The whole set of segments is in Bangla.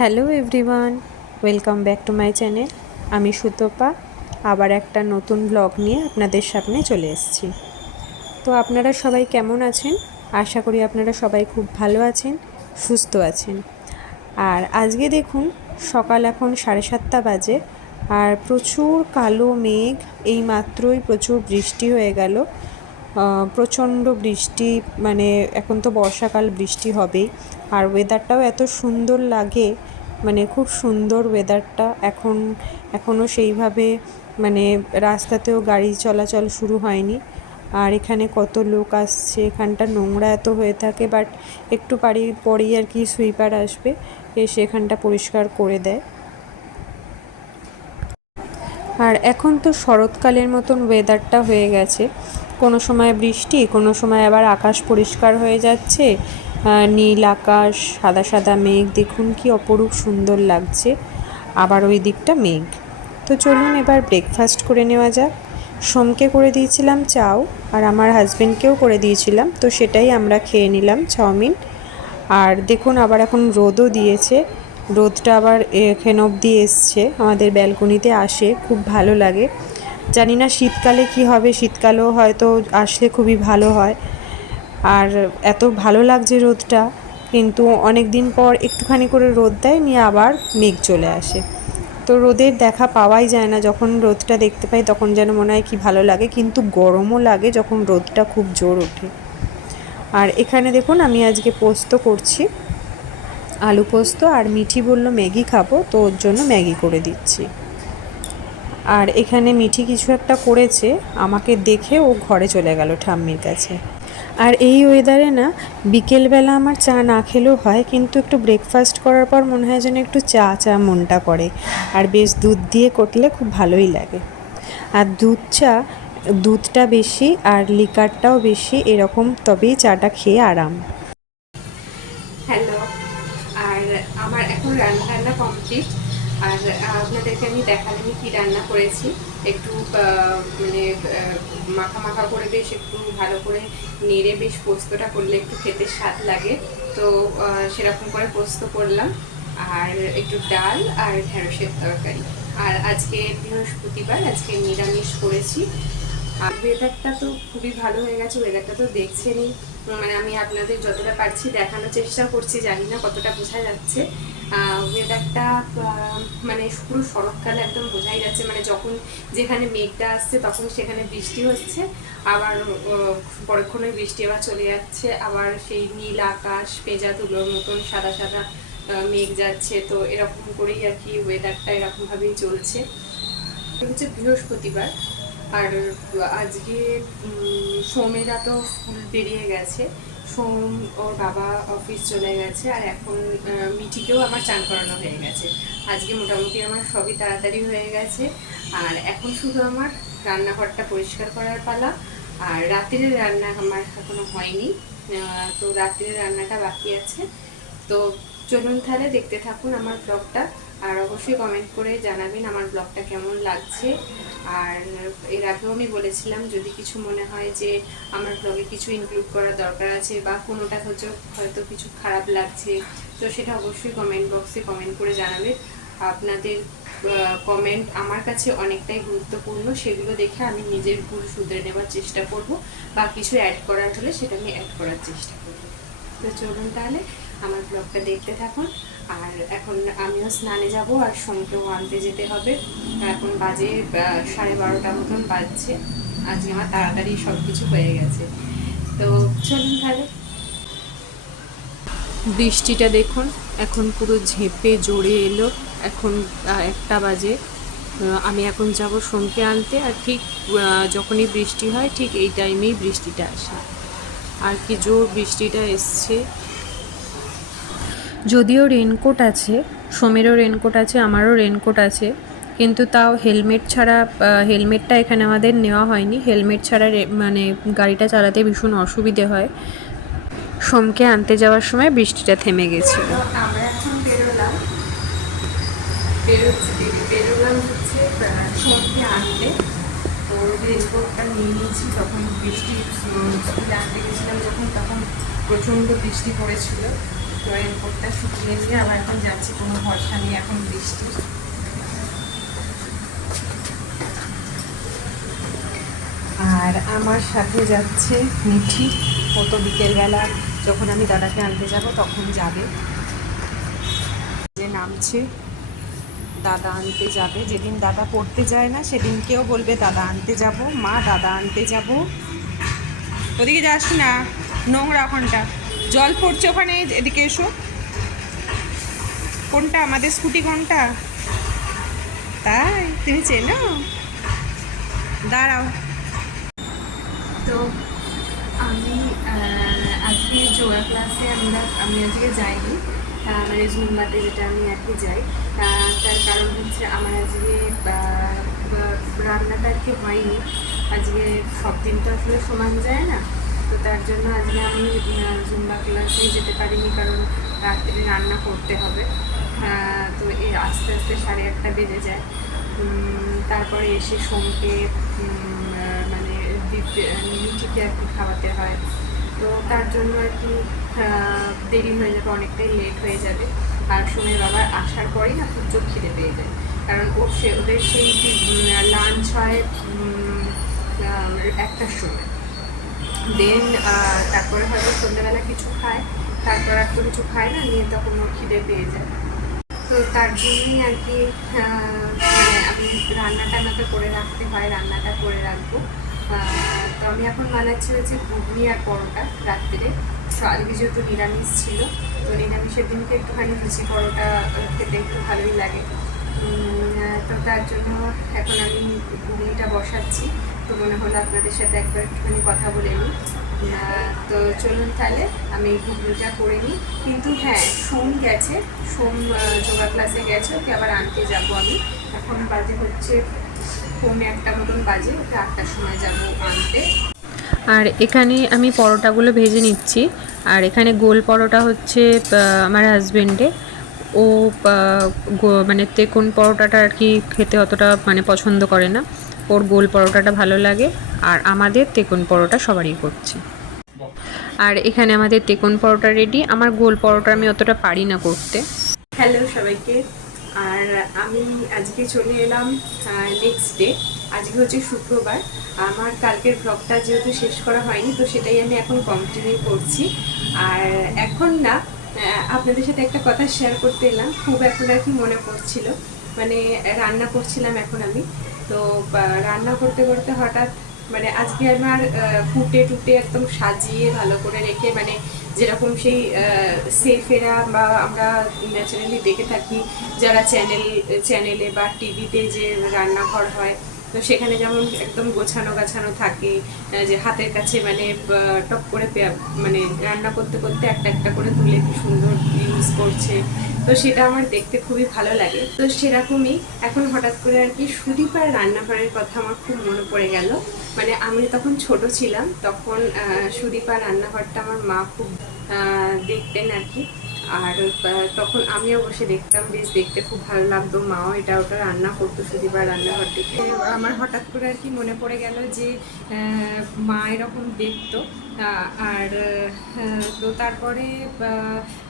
Hello everyone, welcome back to my channel. আমি সুতপা আবার একটা নতুন ব্লগ নিয়ে আপনাদের সামনে চলে এসেছি। তো আপনারা সবাই কেমন আছেন? আশা করি আপনারা সবাই খুব ভালো আছেন, সুস্থ আছেন। আর আজকে দেখুন সকাল এখন 7:30 বাজে, আর প্রচুর কালো মেঘ। এই মাত্রই প্রচুর বৃষ্টি হয়ে গেল, প্রচণ্ড বৃষ্টি। মানে এখন তো বর্ষাকাল, বৃষ্টি হবেই। আর ওয়েদারটাও এত সুন্দর লাগে, মানে খুব সুন্দর ওয়েদারটা। এখনও সেইভাবে মানে রাস্তাতেও গাড়ি চলাচল শুরু হয়নি। আর এখানে কত লোক আসছে, এখানটা নোংরা এত হয়ে থাকে, বাট একটু পরেই আর কি সুইপার আসবে, এসে এখানটা পরিষ্কার করে দেয়। আর এখন তো শরৎকালের মতন ওয়েদারটা হয়ে গেছে, কোনো সময় বৃষ্টি, কোনো সময় আবার আকাশ পরিষ্কার হয়ে যাচ্ছে, নীল আকাশ, সাদা সাদা মেঘ, দেখুন কি অপরূপ সুন্দর লাগছে। আবার ওই দিকটা মেঘ। তো চলুন এবার ব্রেকফাস্ট করে নেওয়া যাক। সোমকে করে দিয়েছিলাম চাও, আর আমার হাজব্যান্ডকেও করে দিয়েছিলাম, তো সেটাই আমরা খেয়ে নিলাম, চাউমিন। আর দেখুন আবার এখন রোদও দিয়েছে, রোদটা আবার এখানে অবধি এসছে, আমাদের ব্যালকনিতে আসে, খুব ভালো লাগে। জানি না শীতকালে কি হবে, শীতকালেও হয়তো আসলে খুবই ভালো হয়। আর এত ভালো লাগছে রোদটা, কিন্তু অনেক দিন পর একটুখানি করে রোদ দেয়, নিয়ে আবার মেঘ চলে আসে। তো রোদের দেখা পাওয়াই যায় না, যখন রোদটা দেখতে পাই তখন যেন মনে হয় কি ভালো লাগে, কিন্তু গরমও লাগে যখন রোদটা খুব জোর ওঠে। আর এখানে দেখুন আমি আজকে পোস্ত করছি, আলু পোস্ত। আর মিঠি বলল ম্যাগি খাবো, তো ওর জন্য ম্যাগি করে দিচ্ছি। আর এখানে মিঠি কিছু একটা করেছে, আমাকে দেখে ও ঘরে চলে গেল ঠাম্মির কাছে। আর এই ওয়েদারে না বিকেলবেলা আমার চা না খেলেও হয়, কিন্তু একটু ব্রেকফাস্ট করার পর মনে হয় যেন একটু চা চা মনটা করে। আর বেশ দুধ দিয়ে করলে খুব ভালোই লাগে। আর দুধটা বেশি আর লিকারটাও বেশি, এরকম, তবেই চাটা খেয়ে আরাম। হ্যালো। আর আমার এখন রান্না কমপ্লিট। আর আপনাদেরকে আমি দেখালাম কী রান্না করেছি। একটু মানে মাখা মাখা করে বেশ একটু ভালো করে নেড়ে বেশ পোস্তটা করলে একটু খেতে স্বাদ লাগে, তো সেরকম করে পোস্ত করলাম। আর একটু ডাল আর ঢেঁড়সের তরকারি। আর আজকে বৃহস্পতিবার, আজকে নিরামিষ করেছি। আর ওয়েদারটা তো খুবই ভালো হয়ে গেছে, ওয়েদারটা তো দেখছেনই। মানে আমি আপনাদের যতটা পারছি দেখানোর চেষ্টা করছি, জানি না কতটা বোঝা যাচ্ছে। ওয়েদারটা মানে পুরো শরৎকালে একদম বোঝাই যাচ্ছে, মানে যখন যেখানে মেঘটা আসছে তখন সেখানে বৃষ্টি হচ্ছে, আবার পরক্ষণে বৃষ্টি আবার চলে যাচ্ছে, আবার সেই নীল আকাশ, পেঁজা তুলোর মতন সাদা সাদা মেঘ যাচ্ছে। তো এরকম করেই আর কি ওয়েদারটা এরকমভাবেই চলছে। হচ্ছে বৃহস্পতিবার। আর আজকে সোমেরা তো স্কুল বেরিয়ে গেছে, সোম ওর বাবা অফিস চলে গেছে। আর এখন মিঠিকেও আমার চান করানো হয়ে গেছে। আজকে মোটামুটি আমার সবই তাড়াতাড়ি হয়ে গেছে। আর এখন শুধু আমার রান্নাঘরটা পরিষ্কার করার পালা। আর রাত্রের রান্না আমার এখনো হয়নি, তো রাত্রের রান্নাটা বাকি আছে। তো চলুন তাহলে দেখতে থাকুন আমার ব্লগটা। আর অবশ্যই কমেন্ট করে জানাবেন আমার ব্লগটা কেমন লাগছে। আর এর আগেও আমি বলেছিলাম, যদি কিছু মনে হয় যে আমার ব্লগে কিছু ইনক্লুড করার দরকার আছে বা কোনোটা হয়তো কিছু খারাপ লাগছে, তো সেটা অবশ্যই কমেন্ট বক্সে কমেন্ট করে জানাবে। আপনাদের কমেন্ট আমার কাছে অনেকটাই গুরুত্বপূর্ণ, সেগুলো দেখে আমি নিজের ভুল শুধরে নেওয়ার চেষ্টা করব, বা কিছু অ্যাড করার হলে সেটা আমি অ্যাড করার চেষ্টা করব। তো চলুন তাহলে আমার ব্লগটা দেখতে থাকুন। আর এখন আমিও স্নানে যাব, আর সোমকেও আনতে যেতে হবে। এখন বাজে 12:30 মতন বাজছে। আজকে আমার তাড়াতাড়ি সব কিছু হয়ে গেছে। তো চলুন তাহলে। বৃষ্টিটা দেখুন এখন পুরো ঝেঁপে জোরে এলো। এখন 1টা বাজে। আমি এখন যাব সোমকে আনতে, আর ঠিক যখনই বৃষ্টি হয় ঠিক এই টাইমেই বৃষ্টিটা আসে। আর কি জোর বৃষ্টিটা এসছে। যদিও রেনকোট আছে, সোমেরও রেনকোট আছে, আমারও রেনকোট আছে, কিন্তু তাও হেলমেটটা এখানে আমাদের নেওয়া হয়নি। হেলমেট ছাড়া মানে গাড়িটা চালাতে ভীষণ অসুবিধে হয়। সোমকে আনতে যাওয়ার সময় বৃষ্টিটা থেমে গেছিল। আমরা এখন বেরোলাম হচ্ছে সোমকে আনতে। তো রেনকোটটা নিয়ে নিয়েছি, তখন স্কুলে আনতে গেছিলাম যখন, তখন প্রচণ্ড বৃষ্টি পড়েছিল। রেনকোটটা শুকিয়ে নিয়ে আবার এখন যাচ্ছি, কোনো ভরসা নেই এখন বৃষ্টি। আর আমার সাথে যাচ্ছে মিঠি, ও তো বিকেলবেলা যখন আমি দাদাকে আনতে যাব তখন যাবে, যে নামছে দাদা আনতে যাবে। যেদিন দাদা পড়তে যায় না সেদিনকেও বলবে দাদা আনতে যাব, মা দাদা আনতে যাব। ওদিকে যাস না, নোংরা ওখানটা, জল পড়ছে ওখানে, এদিকে এসো। কোনটা আমাদের স্কুটি, কোনটা? তাই তুমি চেনো? দাঁড়াও। তো আমি আজকে যোগা ক্লাসে আমি আজকে যাইনি, মানে জুম্বাতে যেটা আমি আর কি যাই। তার কারণ হচ্ছে আমার আজকে রান্নাটা আর কি হয়নি। আজকে সব দিন তো আসলে সমান যায় না, তো তার জন্য আজকে আমি জুম্বা ক্লাসে যেতে পারিনি, কারণ রাত্রে রান্না করতে হবে। তো এই আস্তে আস্তে 1:30 বেজে যায়। তারপরে এসে সোমকে মানে মিঠিকে আর কি খাওয়াতে হয়, তো তার জন্য আর কি দেরি হয়ে যাবে, অনেকটাই লেট হয়ে যাবে। আর সোমের বাবার আসার পরেই না খুব চোখ খিদে পেয়ে যায়, কারণ ওদের সেই লাঞ্চ হয় 1টার সময়। দেন তারপরে হয়তো সন্ধ্যাবেলা কিছু খায়, তারপর আর তো কিছু খায় না, নিয়ে তখন ওর খিদে পেয়ে যায়। তো তার জন্যই আর কি মানে আমি রান্নাটা আমাকে করে রাখতে হয়, রান্নাটা করে রাখবো। তো আমি এখন বানাচ্ছি হচ্ছে ঘুগনি আর পরোটা রাত্রে। আজকে যেহেতু নিরামিষ ছিল, তো নিরামিষের দিনকে একটুখানি লুচি পরোটা খেতে একটু ভালোই লাগে। তো তার জন্য এখন আমি ঘুগনিটা বসাচ্ছি। তো মনে হলো আপনাদের সাথে একবার একটুখানি কথা বলে নিই। তো চলুন তাহলে আমি ঘুগনিটা করে নিই। কিন্তু হ্যাঁ, সোম গেছে, সোম যোগা ক্লাসে গেছে, ওকে আবার আনতে যাবো আমি। এখন বাজে হচ্ছে 1:45 মতন বাজে, ওকে 8টার সময় যাবো আনতে। আর এখানে আমি পরোটাগুলো ভেজে নিচ্ছি। আর এখানে গোল পরোটা হচ্ছে আমার হাজবেন্ডে, ও মানে তেকুন পরোটাটা আর কি খেতে অতটা মানে পছন্দ করে না, ওর গোল পরোটাটা ভালো লাগে। আর আমাদের তেকুন পরোটা সবারই করছি। আর এখানে আমাদের তেকুন পরোটা রেডি। আমার গোল পরোটা আমি অতটা পারি না করতে। হ্যালো সবাইকে। আর আমি আজকে চলে এলাম নেক্সট ডে। আজকে হচ্ছে শুক্রবার। আমার কালকের ব্লগটা যেহেতু শেষ করা হয়নি, তো সেটাই আমি এখন কন্টিনিউ করছি। আর এখন না আপনাদের সাথে একটা কথা শেয়ার করতে এলাম, খুব এখন আর কি মনে পড়ছিল, মানে রান্না করছিলাম এখন আমি। তো রান্না করতে করতে হঠাৎ মানে আজকে আমার কুটে টুটে একদম সাজিয়ে ভালো করে রেখে, মানে যেরকম সেই সেফেরা বা আমরা ন্যাচারালি দেখে থাকি যারা চ্যানেলে বা টিভিতে যে রান্নাঘর হয়, তো সেখানে যেমন একদম গোছানো গাছানো থাকে, যে হাতের কাছে মানে টপ করে মানে রান্না করতে করতে একটা একটা করে তুলে কি সুন্দর ইউজ করছে, তো সেটা আমার দেখতে খুবই ভালো লাগে। তো সেরকমই এখন হঠাৎ করে আর কি সুদীপার রান্নাঘরের কথা আমার খুব মনে পড়ে গেল। মানে আমি তখন ছোট ছিলাম, তখন সুদীপার রান্নাঘরটা আমার মা খুব দেখতেন আর কি। আর তখন আমিও বসে দেখতাম, বেশ দেখতে খুব ভালো লাগতো, মাও এটা ওটা রান্না করতো সুদীপার রান্নাঘর থেকে। আমার হঠাৎ করে আর কি মনে পড়ে গেল যে মা এরকম দেখতো। আর তো তারপরে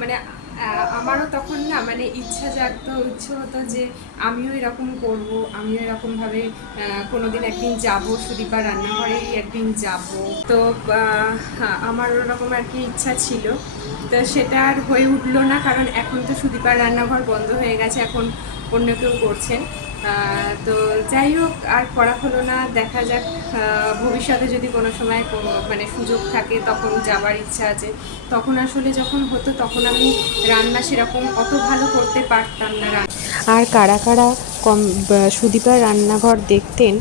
মানে আমারও তখন না মানে ইচ্ছে হতো যে আমিও এরকম করব, আমিও এরকমভাবে কোনোদিন একদিন যাব, সুদীপার রান্নাঘরেই একদিন যাব। তো আমার ওরকম আর কি ইচ্ছা ছিল, তো সেটা আর হয়ে উঠলো না, কারণ এখন তো সুদীপার রান্নাঘর বন্ধ হয়ে গেছে, এখন অন্য কেউ করছেন। তো যাই হোক, আর করা হলো না। দেখা যাক ভবিষ্যতে যদি কোনো সময় মানে সুযোগ থাকে তখন যাবার ইচ্ছা আছে। তখন আসলে যখন হতো তখন আমি রান্না সেরকম অত ভালো করতে পারতাম না। আর কারা কারা সুদীপার রান্নাঘর দেখতেন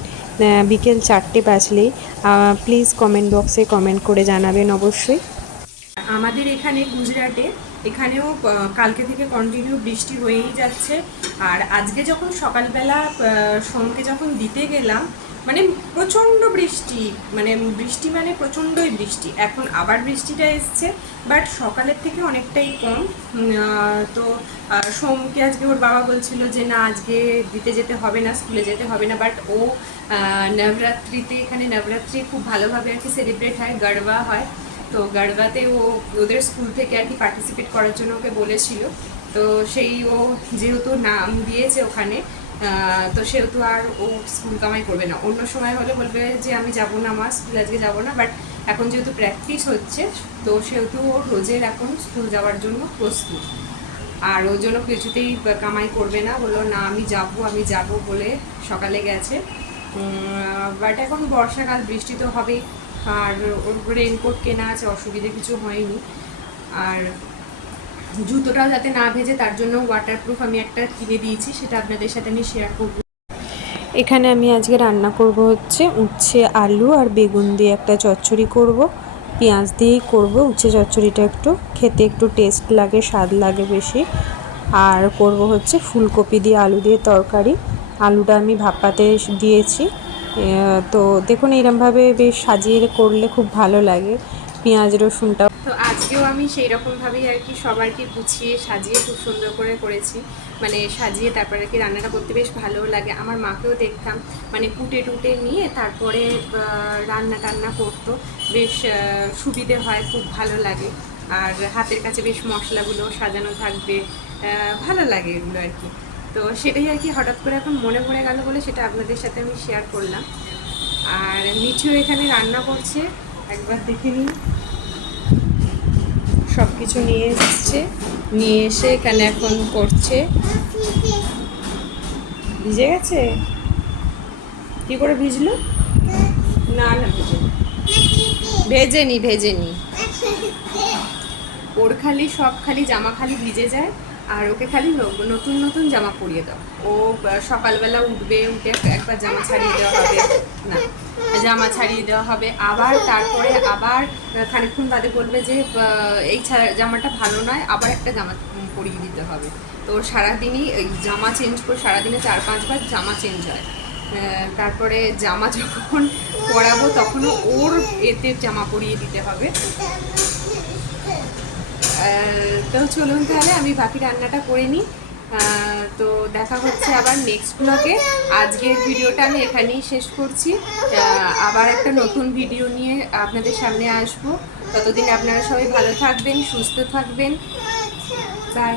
বিকেল 4টে বাজলেই, প্লিজ কমেন্ট বক্সে কমেন্ট করে জানাবেন অবশ্যই। আমাদের এখানে গুজরাটে এখানেও কালকে থেকে কন্টিনিউ বৃষ্টি হয়েই যাচ্ছে। আর আজকে যখন সকালবেলা সোমকে যখন দিতে গেলাম, মানে প্রচণ্ড বৃষ্টি, মানে প্রচণ্ডই বৃষ্টি। এখন আবার বৃষ্টিটা এসছে, বাট সকালের থেকে অনেকটাই কম। তো সোমকে আজকে ওর বাবা বলছিল যে না আজকে দিতে যেতে হবে না, স্কুলে যেতে হবে না, বাট ও নবরাত্রিতে, এখানে নবরাত্রি খুব ভালোভাবে আর কি সেলিব্রেট হয়, গরবা হয়। তো গাড়বাতে ও ওদের স্কুল থেকে আর কি পার্টিসিপেট করার জন্য ওকে বলেছিল। তো সেই ও যেহেতু নাম দিয়েছে ওখানে, তো সেহেতু আর ও স্কুল কামাই করবে না। অন্য সময় হলে বলবে যে আমি যাব না, আমার স্কুল আজকে যাব না, বাট এখন যেহেতু প্র্যাকটিস হচ্ছে তো সেহেতু ও রোজের এখন স্কুল যাওয়ার জন্য প্রস্তুত। আর ওর জন্য কিছুতেই কামাই করবে না, বললো না আমি যাব বলে সকালে গেছে। বাট এখন বর্ষাকাল, বৃষ্টি তো হবেই, আর ওর রেনকোট কেনা আছে, অসুবিধে কিছু হয়নি। আর জুতোটাও যাতে না ভেজে তার জন্য ওয়াটারপ্রুফ আমি একটা কিনে দিয়েছি, সেটা আপনাদের সাথে আমি শেয়ার করবো। এখানে আমি আজকে রান্না করব হচ্ছে উচ্ছে আলু আর বেগুন দিয়ে একটা চচ্চড়ি করব, পেঁয়াজ দিয়েই করব। উচ্ছে চচ্চড়িটা একটু খেতে একটু টেস্ট লাগে, স্বাদ লাগে বেশি। আর করব হচ্ছে ফুলকপি দিয়ে আলু দিয়ে তরকারি। আলুটা আমি ভাপাতে দিয়েছি। তো দেখুন এইরকমভাবে বেশ সাজিয়ে করলে খুব ভালো লাগে। পেঁয়াজ রসুনটা তো আজকেও আমি সেই রকমভাবেই আর কি সবারকে গুছিয়ে সাজিয়ে খুব সুন্দর করে করেছি, মানে সাজিয়ে তারপরে আর কি রান্নাটা করতে বেশ ভালো লাগে। আমার মাকেও দেখতাম মানে কুটে টুটে নিয়ে তারপরে রান্না টান্না করতো, বেশ সুবিধে হয়, খুব ভালো লাগে। আর হাতের কাছে বেশ মশলাগুলো সাজানো থাকবে, ভালো লাগে এগুলো আর কি। তো সেটাই আর কি হঠাৎ করে এখন মনে পড়ে গেল বলে সেটা আপনাদের সাথে আমি শেয়ার করলাম। আর মিঠু এখানে রান্না করছে, একবার দেখে নিন। সব কিছু নিয়ে এসছে, নিয়ে এসে এখানে এখন করছে। ভিজে গেছে? কি করে ভিজলো? না না ভেজেনি। ওর খালি সব খালি জামা খালি ভিজে যায়, আর ওকে খালি নতুন নতুন জামা পরিয়ে দাও। ও সকালবেলা উঠবে, উঠে একবার জামা ছাড়িয়ে দেওয়া হবে, না জামা ছাড়িয়ে দেওয়া হবে, আবার তারপরে আবার খানিকক্ষণ বাদে বলবে যে এই জামাটা ভালো নয়, আবার একটা জামা পরিয়ে দিতে হবে। তো সারাদিনই এই জামা চেঞ্জ করে, সারাদিনে 4-5 বার জামা চেঞ্জ হয়। তারপরে জামা যখন পরাবো তখনও ওর এতে জামা পরিয়ে দিতে হবে। তো চলুন তাহলে আমি বাকি রান্নাটা করে নিই। তো দেখা হচ্ছে আবার নেক্সট ব্লগে। আজকের ভিডিওটা আমি এখানেই শেষ করছি। আবার একটা নতুন ভিডিও নিয়ে আপনাদের সামনে আসবো। ততদিন আপনারা সবাই ভালো থাকবেন, সুস্থ থাকবেন। বাই।